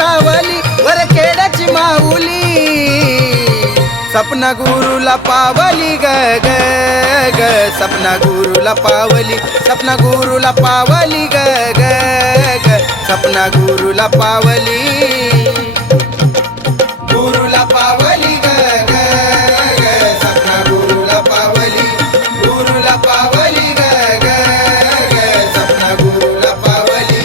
सावली वर खेड्याची माऊली सपना गुरुला पावली ग ग ग सपना गुरुला पावली सपना गुरुला पावली ग ग ग सपना गुरुला पावली गुरुला पावली ग ग ग सपना गुरुला पावली गुरुला पावली ग ग ग सपना गुरुला पावली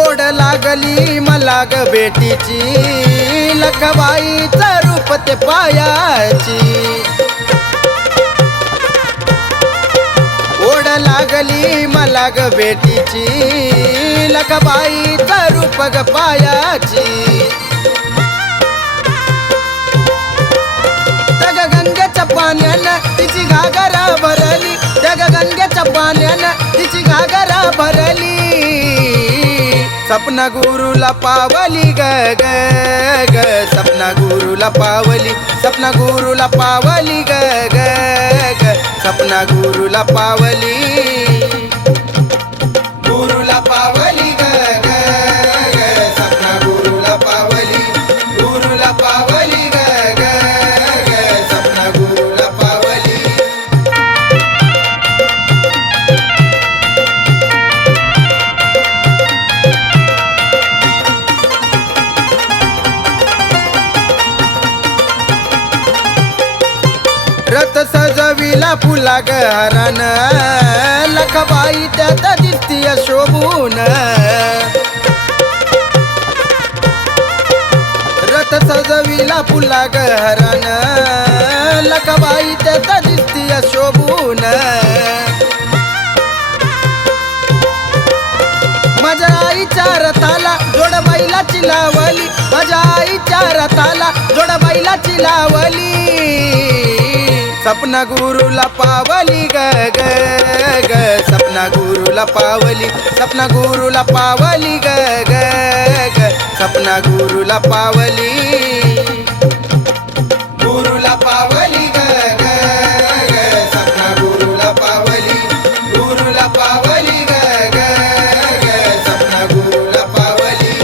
ओढ लागली मला ग बेटीची लखबाईचं रूप ते पायाची ओढ लागली मला ग बेटीची लखबाईचं रूप ग पायाची त्या गंगेच्या पाण्यानं तिची घागरा भरली त्या गंगेच्या पाण्यानं तिची घागरा भरली सपना गुरुला पावली ग ग ग सपना गुरुला पावली सपना गुरुला पावली ग ग ग सपना गुरुला पावली गुरुला पावली ग ग ग सपना गुरुला पावली गुरुला पावली ग ग ग सपना गुरुला पावली रथ सजविला फुला ग हरण लखबाई त्यात दिसतीय शोभून रथ सजविला फुला ग हरण लखबाई त्यात दिसतीय शोभून माझ्या आईच्या रथाला जोडबाईलाची लावली माझ्या आईच्या रथाला जोडबाईलाची लावली सपना गुरुला पावली ग ग ग सपना गुरुला पावली सपना गुरुला पावली ग ग ग सपना गुरुला पावली गुरुला पावली ग ग ग सपना गुरुला पावली गुरुला पावली ग ग ग सपना गुरुला पावली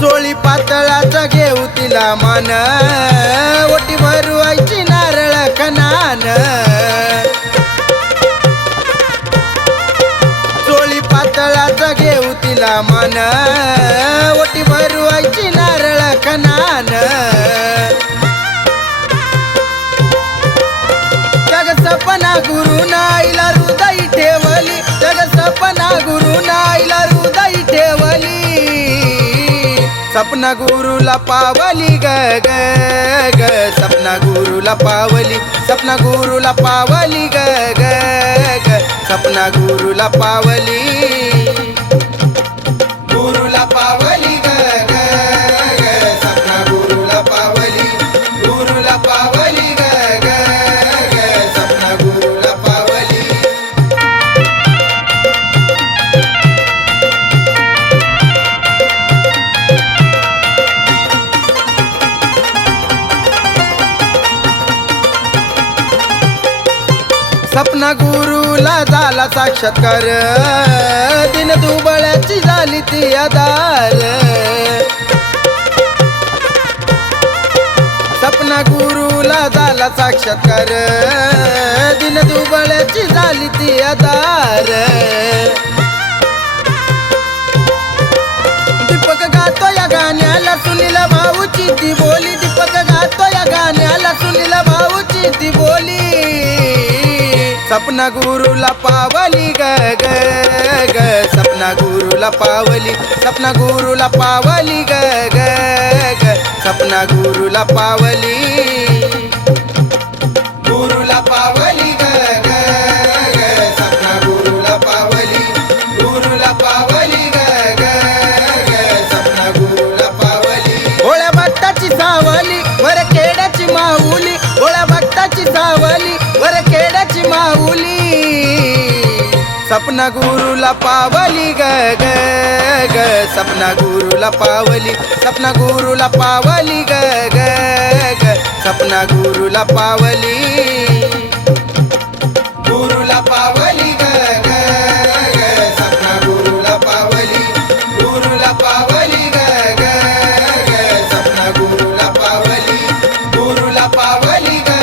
चोळी पातळाचा घेऊ तिला मान ओटी भरवायची नारळ खनान चोळी पातळाचा घेऊ तिला मान ओटी भरवायची नारळ खनान जग सपना गुरु नाईला हृदय ठेवली जग सपना गुरु नाईला हृदय ठेवली सपना गुरुला पावली ग ग ग सपना गुरुला पावली सपना गुरुला पावली ग ग ग सपना गुरुला पावली गुरुला पावली ग ग ग सपना गुरुला पावली गुरुला पावली ग ग ग सपना गुरुला पावली सपना गुरुला झाला साक्षात्कार दिन दुबळ्याची झाली ती आधार सपना गुरुला झाला साक्षात्कार दिन दुबळ्याची झाली ती आधार दीपक गातो या गाण्याला सुनील भाऊची ती बोली दीपक गातो या गाण्याला सुनील भाऊची ती बोली सपना गुरुला पावली ग ग ग सपना गुरुला पावली सपना गुरुला पावली ग ग ग सपना गुरुला पावली गुरुला पावली ग ग ग सपना गुरुला पावली गुरुला पावली ग ग ग सपना गुरुला पावली भोळ्या भट्टाची सावली वर सपना गुरुला पावली ग ग ग सपना गुरुला पावली सपना गुरुला पावली ग ग ग सपना गुरुला पावली गुरुला पावली ग ग ग सपना गुरुला पावली ग ग ग सपना गुरुला पावली ग